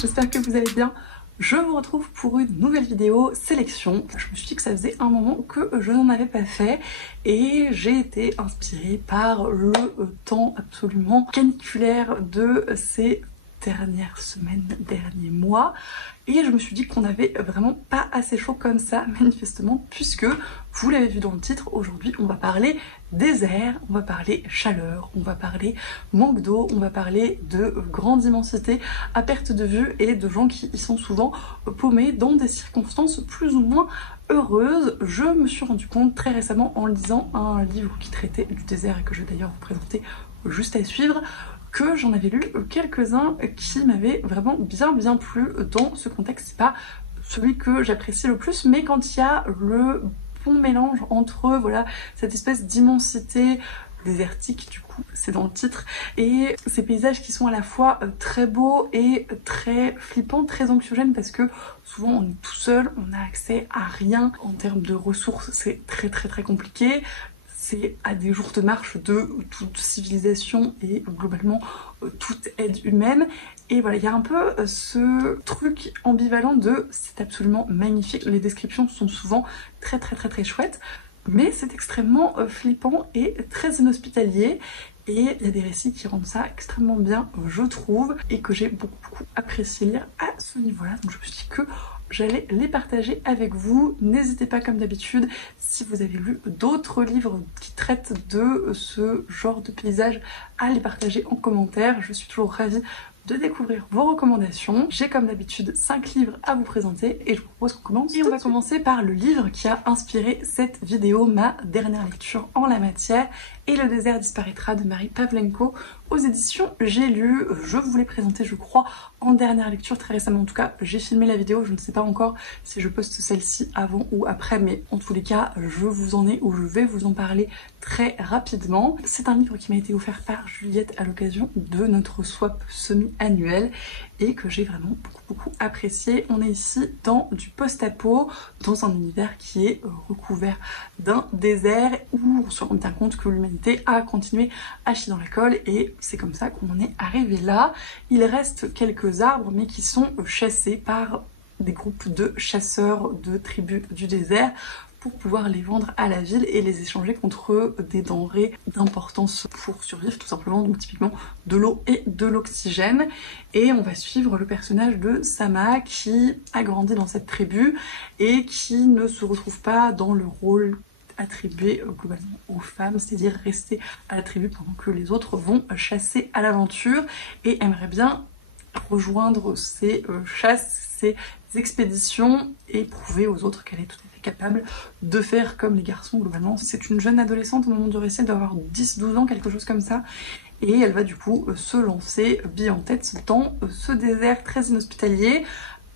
j'espère que vous allez bien. Je vous retrouve pour une nouvelle vidéo sélection. Je me suis dit que ça faisait un moment que je n'en avais pas fait et j'ai été inspirée par le temps absolument caniculaire de ces dernières semaines, derniers mois, et je me suis dit qu'on n'avait vraiment pas assez chaud comme ça manifestement, puisque vous l'avez vu dans le titre, aujourd'hui on va parler désert, on va parler chaleur, on va parler manque d'eau, on va parler de grande immensité à perte de vue et de gens qui y sont souvent paumés dans des circonstances plus ou moins heureuses. Je me suis rendu compte très récemment en lisant un livre qui traitait du désert et que je vais d'ailleurs vous présenter juste à suivre, que j'en avais lu quelques-uns qui m'avaient vraiment bien plu dans ce contexte. C'est pas celui que j'apprécie le plus, mais quand il y a le bon mélange entre voilà cette espèce d'immensité désertique, du coup c'est dans le titre, et ces paysages qui sont à la fois très beaux et très flippants, très anxiogènes, parce que souvent on est tout seul, on a accès à rien en termes de ressources, c'est très compliqué. C'est à des jours de marche de toute civilisation et globalement toute aide humaine. Et voilà, il y a un peu ce truc ambivalent de c'est absolument magnifique. Les descriptions sont souvent très chouettes, mais c'est extrêmement flippant et très inhospitalier. Et il y a des récits qui rendent ça extrêmement bien, je trouve, et que j'ai beaucoup apprécié lire à ce niveau-là. Donc je me suis dit que j'allais les partager avec vous. N'hésitez pas, comme d'habitude, si vous avez lu d'autres livres qui traitent de ce genre de paysage, à les partager en commentaire. Je suis toujours ravie de découvrir vos recommandations. J'ai comme d'habitude 5 livres à vous présenter et je vous propose qu'on commence. Et on va commencer par le livre qui a inspiré cette vidéo, ma dernière lecture en la matière, Et le désert disparaîtra de Marie Pavlenko aux éditions J'ai lu. Je vous l'ai présenté, je crois, en dernière lecture très récemment. En tout cas, j'ai filmé la vidéo, je ne sais pas encore si je poste celle-ci avant ou après, mais en tous les cas, je vous en ai ou je vais vous en parler très rapidement. C'est un livre qui m'a été offert par Juliette à l'occasion de notre swap semi-annuel et que j'ai vraiment beaucoup apprécié. On est ici dans du post-apo, dans un univers qui est recouvert d'un désert où on se rend bien compte que l'humanité a continué à chier dans la colle et c'est comme ça qu'on en est arrivé là. Il reste quelques arbres mais qui sont chassés par des groupes de chasseurs de tribus du désert pour pouvoir les vendre à la ville et les échanger contre des denrées d'importance pour survivre tout simplement, donc typiquement de l'eau et de l'oxygène. Et on va suivre le personnage de Sama qui a grandi dans cette tribu et qui ne se retrouve pas dans le rôle attribué globalement aux femmes, c'est-à-dire rester à la tribu pendant que les autres vont chasser à l'aventure et aimerait bien rejoindre ces chasses, ces expéditions et prouver aux autres qu'elle est tout à fait capable de faire comme les garçons globalement. C'est une jeune adolescente au moment du récit, elle doit avoir 10-12 ans, quelque chose comme ça, et elle va du coup se lancer bille en tête dans ce désert très inhospitalier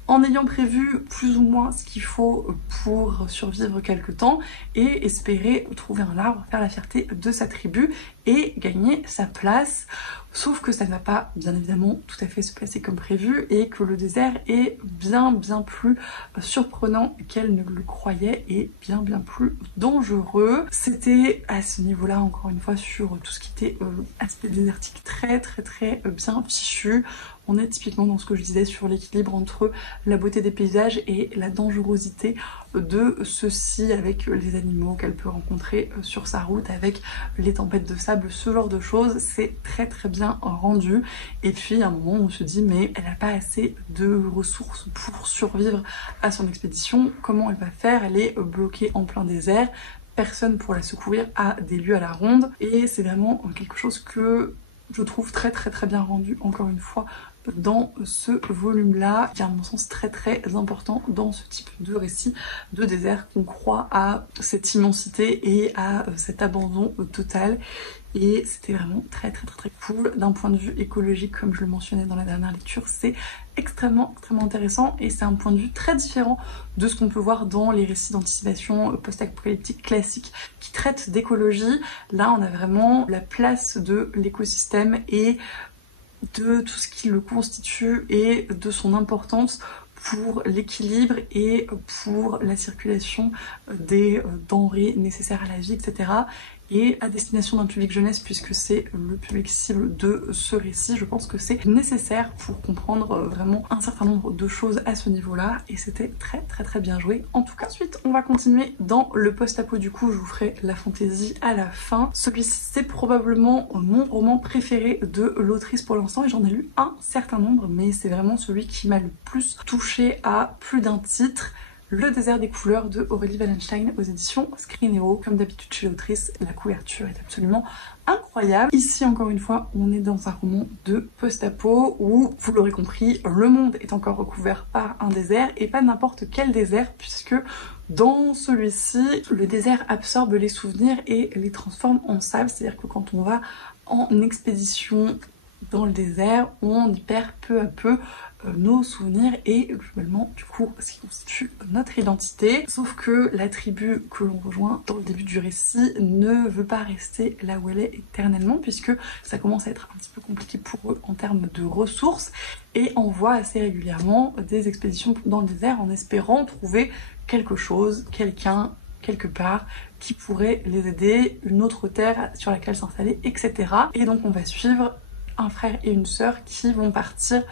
en ayant prévu plus ou moins ce qu'il faut pour survivre quelque temps et espérer trouver un arbre, faire la fierté de sa tribu et gagner sa place. Sauf que ça ne va pas bien évidemment tout à fait se passer comme prévu et que le désert est bien plus surprenant qu'elle ne le croyait et bien plus dangereux. C'était à ce niveau-là, encore une fois, sur tout ce qui était aspect désertique très bien fichu. On est typiquement dans ce que je disais sur l'équilibre entre la beauté des paysages et la dangerosité de ceux-ci avec les animaux qu'elle peut rencontrer sur sa route, avec les tempêtes de sable, ce genre de choses. C'est très bien rendu. Et puis à un moment on se dit mais elle n'a pas assez de ressources pour survivre à son expédition. Comment elle va faire? Elle est bloquée en plein désert. Personne pour la secourir à des lieux à la ronde. Et c'est vraiment quelque chose que je trouve très bien rendu, encore une fois, dans ce volume-là, qui est à mon sens très important dans ce type de récit de désert, qu'on croit à cette immensité et à cet abandon total. Et c'était vraiment très cool. D'un point de vue écologique, comme je le mentionnais dans la dernière lecture, c'est extrêmement intéressant et c'est un point de vue très différent de ce qu'on peut voir dans les récits d'anticipation post-apocalyptique classiques qui traitent d'écologie. Là, on a vraiment la place de l'écosystème et de tout ce qui le constitue et de son importance pour l'équilibre et pour la circulation des denrées nécessaires à la vie, etc. et à destination d'un public jeunesse puisque c'est le public cible de ce récit. Je pense que c'est nécessaire pour comprendre vraiment un certain nombre de choses à ce niveau-là et c'était très bien joué en tout cas. Ensuite on va continuer dans le post-apo, du coup je vous ferai la fantaisie à la fin. Celui-ci c'est probablement mon roman préféré de l'autrice pour l'instant et j'en ai lu un certain nombre, mais c'est vraiment celui qui m'a le plus touché à plus d'un titre. Le désert des couleurs de Aurélie Wallenstein aux éditions Scrineo. Comme d'habitude chez l'autrice, la couverture est absolument incroyable. Ici encore une fois, on est dans un roman de post-apo où, vous l'aurez compris, le monde est encore recouvert par un désert et pas n'importe quel désert puisque dans celui-ci, le désert absorbe les souvenirs et les transforme en sable. C'est-à-dire que quand on va en expédition dans le désert, on y perd peu à peu nos souvenirs et globalement du coup ce qui constitue notre identité. Sauf que la tribu que l'on rejoint dans le début du récit ne veut pas rester là où elle est éternellement puisque ça commence à être un petit peu compliqué pour eux en termes de ressources et envoie assez régulièrement des expéditions dans le désert en espérant trouver quelque chose, quelqu'un, quelque part qui pourrait les aider, une autre terre sur laquelle s'installer, etc. Et donc on va suivre un frère et une sœur qui vont partir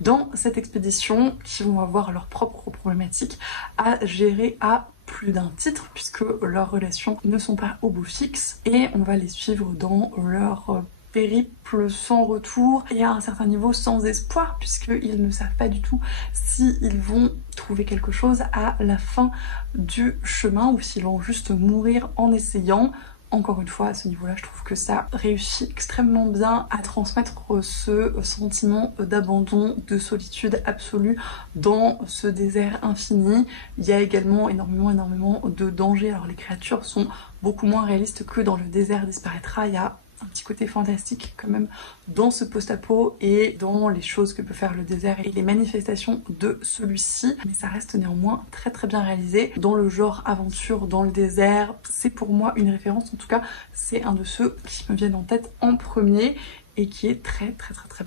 dans cette expédition, qui vont avoir leurs propres problématiques à gérer à plus d'un titre puisque leurs relations ne sont pas au beau fixe et on va les suivre dans leur périple sans retour et à un certain niveau sans espoir puisqu'ils ne savent pas du tout s'ils vont trouver quelque chose à la fin du chemin ou s'ils vont juste mourir en essayant. Encore une fois, à ce niveau-là, je trouve que ça réussit extrêmement bien à transmettre ce sentiment d'abandon, de solitude absolue dans ce désert infini. Il y a également énormément de dangers. Alors les créatures sont beaucoup moins réalistes que dans le désert disparaîtra. Il y a un petit côté fantastique quand même dans ce post-apo et dans les choses que peut faire le désert et les manifestations de celui-ci, mais ça reste néanmoins très bien réalisé. Dans le genre aventure dans le désert, c'est pour moi une référence, en tout cas c'est un de ceux qui me viennent en tête en premier et qui est très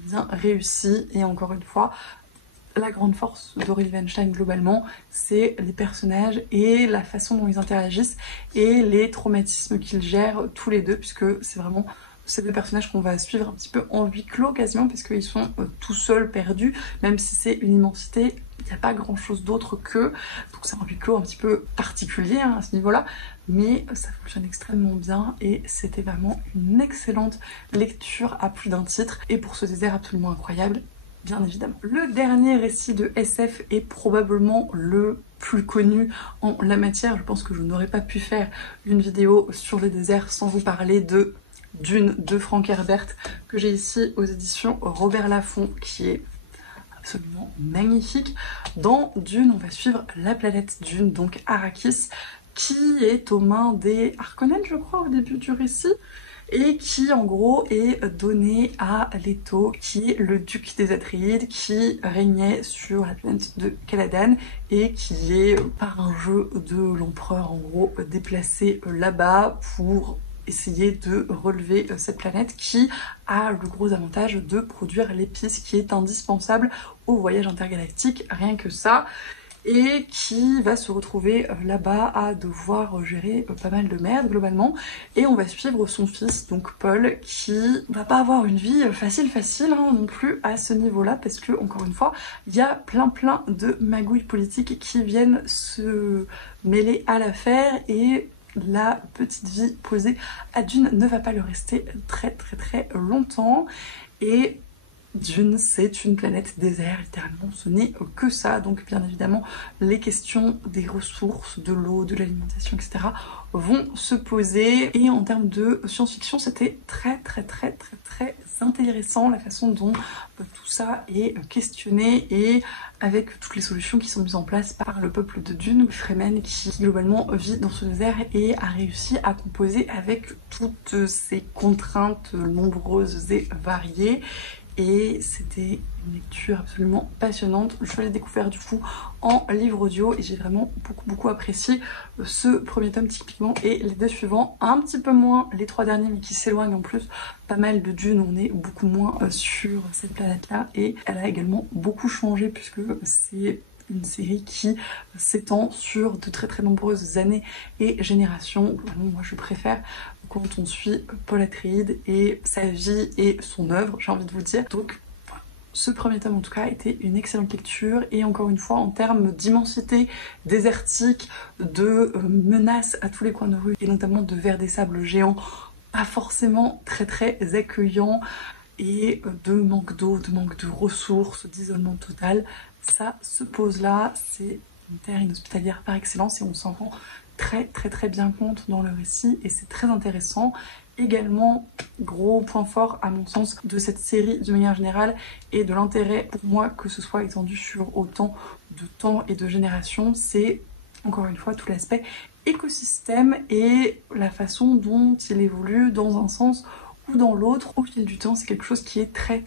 bien réussi. Et encore une fois, la grande force d'Aurélie Wallenstein globalement, c'est les personnages et la façon dont ils interagissent et les traumatismes qu'ils gèrent tous les deux, puisque c'est vraiment ces deux personnages qu'on va suivre un petit peu en huis clos quasiment, puisqu'ils sont tout seuls perdus, même si c'est une immensité, il n'y a pas grand chose d'autre qu'eux, donc c'est un huis clos un petit peu particulier hein, à ce niveau-là, mais ça fonctionne extrêmement bien et c'était vraiment une excellente lecture à plus d'un titre, et pour ce désert absolument incroyable, bien évidemment. Le dernier récit de SF est probablement le plus connu en la matière. Je pense que je n'aurais pas pu faire une vidéo sur les déserts sans vous parler de Dune de Frank Herbert que j'ai ici aux éditions Robert Laffont, qui est absolument magnifique. Dans Dune, on va suivre la planète Dune, donc Arrakis, qui est aux mains des Harkonnen, je crois, au début du récit, et qui en gros est donné à Leto, qui est le duc des Atreides, qui régnait sur la planète de Caladan et qui est par un jeu de l'empereur en gros déplacé là-bas pour essayer de relever cette planète qui a le gros avantage de produire l'épice qui est indispensable au voyage intergalactique, rien que ça, et qui va se retrouver là-bas à devoir gérer pas mal de merde globalement. Et on va suivre son fils, donc Paul, qui va pas avoir une vie facile hein, non plus à ce niveau-là, parce que encore une fois, il y a plein de magouilles politiques qui viennent se mêler à l'affaire et la petite vie posée à Dune ne va pas le rester très longtemps. Et Dune, c'est une planète désert, littéralement, ce n'est que ça. Donc bien évidemment, les questions des ressources, de l'eau, de l'alimentation, etc. vont se poser. Et en termes de science-fiction, c'était très intéressant la façon dont tout ça est questionné et avec toutes les solutions qui sont mises en place par le peuple de Dune, Fremen, qui globalement vit dans ce désert et a réussi à composer avec toutes ces contraintes nombreuses et variées. Et c'était une lecture absolument passionnante. Je l'ai découvert du coup en livre audio et j'ai vraiment beaucoup apprécié ce premier tome typiquement et les deux suivants, un petit peu moins les trois derniers mais qui s'éloignent en plus pas mal de Dune. On est beaucoup moins sur cette planète là et elle a également beaucoup changé puisque c'est une série qui s'étend sur de très nombreuses années et générations. Vraiment, moi je préfère quand on suit Paul Atreides et sa vie et son œuvre, j'ai envie de vous dire. Donc ce premier tome en tout cas était une excellente lecture et encore une fois en termes d'immensité désertique, de menaces à tous les coins de rue et notamment de vers des sables géants, pas forcément très accueillant et de manque d'eau, de manque de ressources, d'isolement total, ça se pose là, c'est une terre inhospitalière par excellence et on s'en rend très bien compte dans le récit et c'est très intéressant. Également, gros point fort à mon sens de cette série de manière générale et de l'intérêt pour moi que ce soit étendu sur autant de temps et de générations, c'est encore une fois tout l'aspect écosystème et la façon dont il évolue dans un sens ou dans l'autre au fil du temps. C'est quelque chose qui est très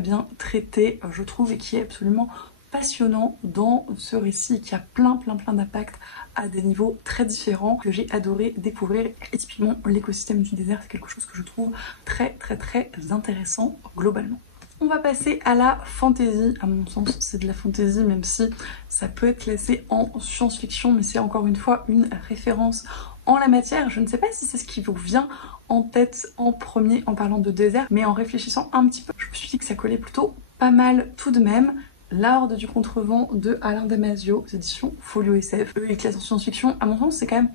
bien traité, je trouve, et qui est absolument passionnant dans ce récit, qui a plein d'impacts à des niveaux très différents que j'ai adoré découvrir. Et typiquement l'écosystème du désert, c'est quelque chose que je trouve très intéressant globalement. On va passer à la fantasy. À mon sens, c'est de la fantasy, même si ça peut être classé en science-fiction, mais c'est encore une fois une référence en la matière. Je ne sais pas si c'est ce qui vous vient en tête en premier en parlant de désert, mais en réfléchissant un petit peu, je me suis dit que ça collait plutôt pas mal tout de même. La Horde du Contrevent de Alain Damasio, aux éditions Folio SF. Et classe en science-fiction, à mon sens, c'est quand même...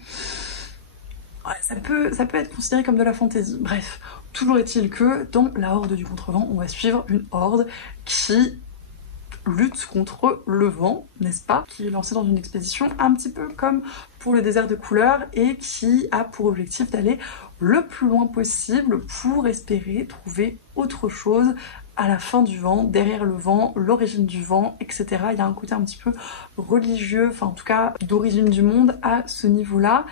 Ouais, ça peut être considéré comme de la fantasy. Bref, toujours est-il que dans La Horde du Contrevent, on va suivre une horde qui lutte contre le vent, n'est-ce pas, qui est lancée dans une expédition un petit peu comme pour le désert de couleurs et qui a pour objectif d'aller le plus loin possible pour espérer trouver autre chose à la fin du vent, derrière le vent, l'origine du vent, etc. Il y a un côté un petit peu religieux, enfin en tout cas d'origine du monde à ce niveau-là.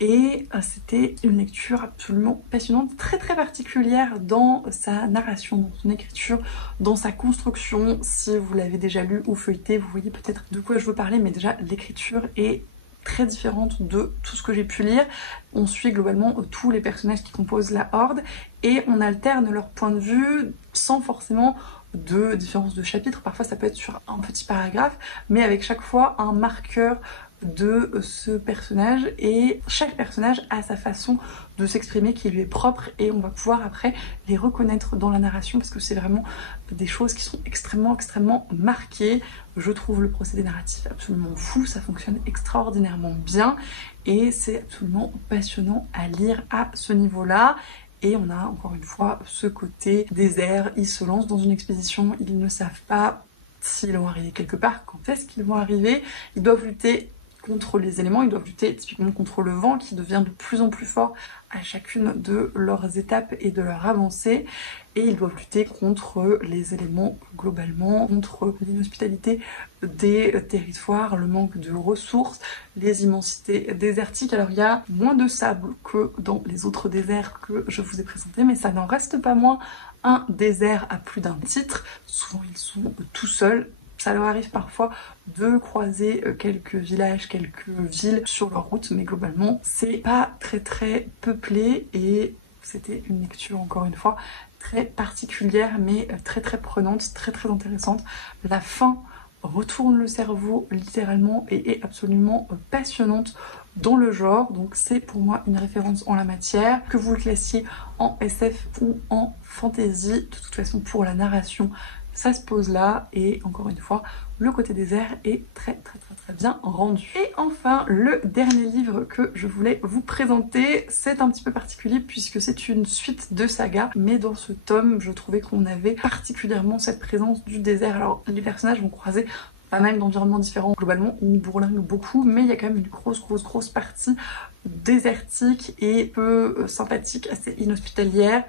Et c'était une lecture absolument passionnante, très particulière dans sa narration, dans son écriture, dans sa construction. Si vous l'avez déjà lu ou feuilleté, vous voyez peut-être de quoi je veux parler, mais déjà l'écriture est très différente de tout ce que j'ai pu lire. On suit globalement tous les personnages qui composent la Horde et on alterne leur point de vue sans forcément de différence de chapitre. Parfois ça peut être sur un petit paragraphe, mais avec chaque fois un marqueur de ce personnage et chaque personnage a sa façon de s'exprimer qui lui est propre et on va pouvoir après les reconnaître dans la narration parce que c'est vraiment des choses qui sont extrêmement marquées. Je trouve le procédé narratif absolument fou, ça fonctionne extraordinairement bien et c'est absolument passionnant à lire à ce niveau-là. Et on a encore une fois ce côté désert, ils se lancent dans une expédition, ils ne savent pas s'ils vont arriver quelque part, quand est-ce qu'ils vont arriver, ils doivent lutter contre les éléments, ils doivent lutter typiquement contre le vent qui devient de plus en plus fort à chacune de leurs étapes et de leur avancée et ils doivent lutter contre les éléments globalement, contre l'inhospitalité des territoires, le manque de ressources, les immensités désertiques. Alors il y a moins de sable que dans les autres déserts que je vous ai présentés, mais ça n'en reste pas moins un désert à plus d'un titre. Souvent ils sont tout seuls. Ça leur arrive parfois de croiser quelques villages, quelques villes sur leur route, mais globalement, c'est pas très peuplé et c'était une lecture, encore une fois, très particulière, mais très prenante, très intéressante. La fin retourne le cerveau littéralement et est absolument passionnante dans le genre, donc c'est pour moi une référence en la matière, que vous le classiez en SF ou en fantasy. De toute façon, pour la narration, ça se pose là et encore une fois le côté désert est très bien rendu. Et enfin le dernier livre que je voulais vous présenter, c'est un petit peu particulier puisque c'est une suite de saga, mais dans ce tome je trouvais qu'on avait particulièrement cette présence du désert. Alors les personnages vont croiser pas mal d'environnements différents, globalement on bourlingue beaucoup, mais il y a quand même une grosse partie désertique et peu sympathique, assez inhospitalière.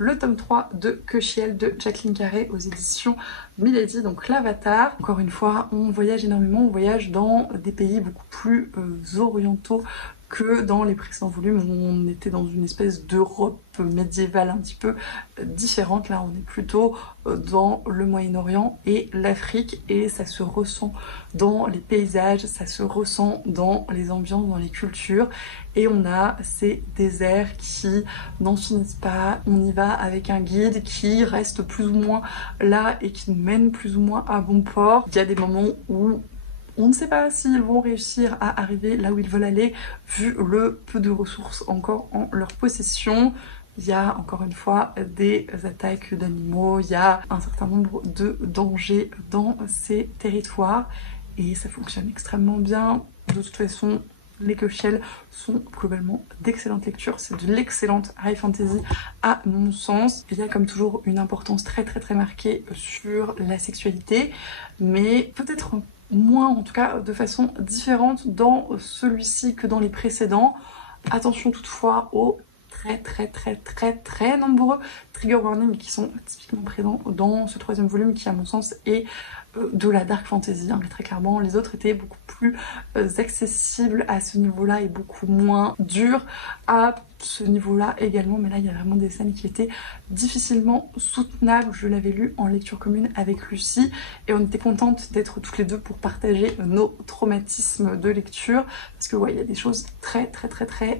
Le tome 3 de Kechiel de Jacqueline Carré aux éditions Milady, donc l'Avatar. Encore une fois, on voyage énormément, on voyage dans des pays beaucoup plus orientaux que dans les précédents volumes où on était dans une espèce d'Europe médiévale un petit peu différente. Là on est plutôt dans le Moyen-Orient et l'Afrique et ça se ressent dans les paysages, ça se ressent dans les ambiances, dans les cultures et on a ces déserts qui n'en finissent pas. On y va avec un guide qui reste plus ou moins là et qui nous mène plus ou moins à bon port. Il y a des moments où On ne sait pas s'ils vont réussir à arriver là où ils veulent aller vu le peu de ressources encore en leur possession. Il y a encore une fois des attaques d'animaux, il y a un certain nombre de dangers dans ces territoires et ça fonctionne extrêmement bien. De toute façon, les Coshiel sont globalement d'excellentes lectures, c'est de l'excellente high fantasy à mon sens. Il y a comme toujours une importance très marquée sur la sexualité, mais peut-être moins, en tout cas de façon différente dans celui-ci que dans les précédents. Attention toutefois aux très nombreux trigger warnings qui sont typiquement présents dans ce 3e volume qui à mon sens est de la dark fantasy, mais très clairement les autres étaient beaucoup plus accessibles à ce niveau-là et beaucoup moins durs à ce niveau-là également, mais là il y a vraiment des scènes qui étaient difficilement soutenables. Je l'avais lu en lecture commune avec Lucie et on était contentes d'être toutes les deux pour partager nos traumatismes de lecture parce que ouais, il y a des choses très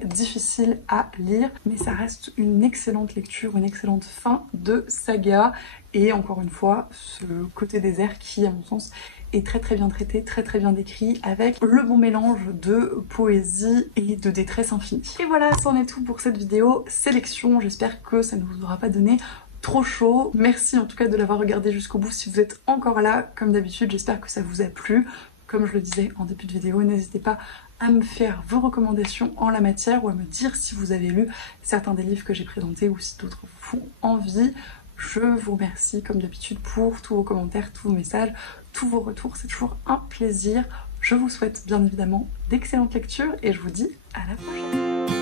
difficiles à lire, mais ça reste une excellente lecture, une excellente fin de saga. Et encore une fois, ce côté désert qui, à mon sens, est très bien traité, très bien décrit, avec le bon mélange de poésie et de détresse infinie. Et voilà, c'en est tout pour cette vidéo sélection. J'espère que ça ne vous aura pas donné trop chaud. Merci en tout cas de l'avoir regardé jusqu'au bout si vous êtes encore là. Comme d'habitude, j'espère que ça vous a plu. Comme je le disais en début de vidéo, n'hésitez pas à me faire vos recommandations en la matière ou à me dire si vous avez lu certains des livres que j'ai présentés ou si d'autres vous font envie. Je vous remercie comme d'habitude pour tous vos commentaires, tous vos messages, tous vos retours, c'est toujours un plaisir. Je vous souhaite bien évidemment d'excellentes lectures et je vous dis à la prochaine.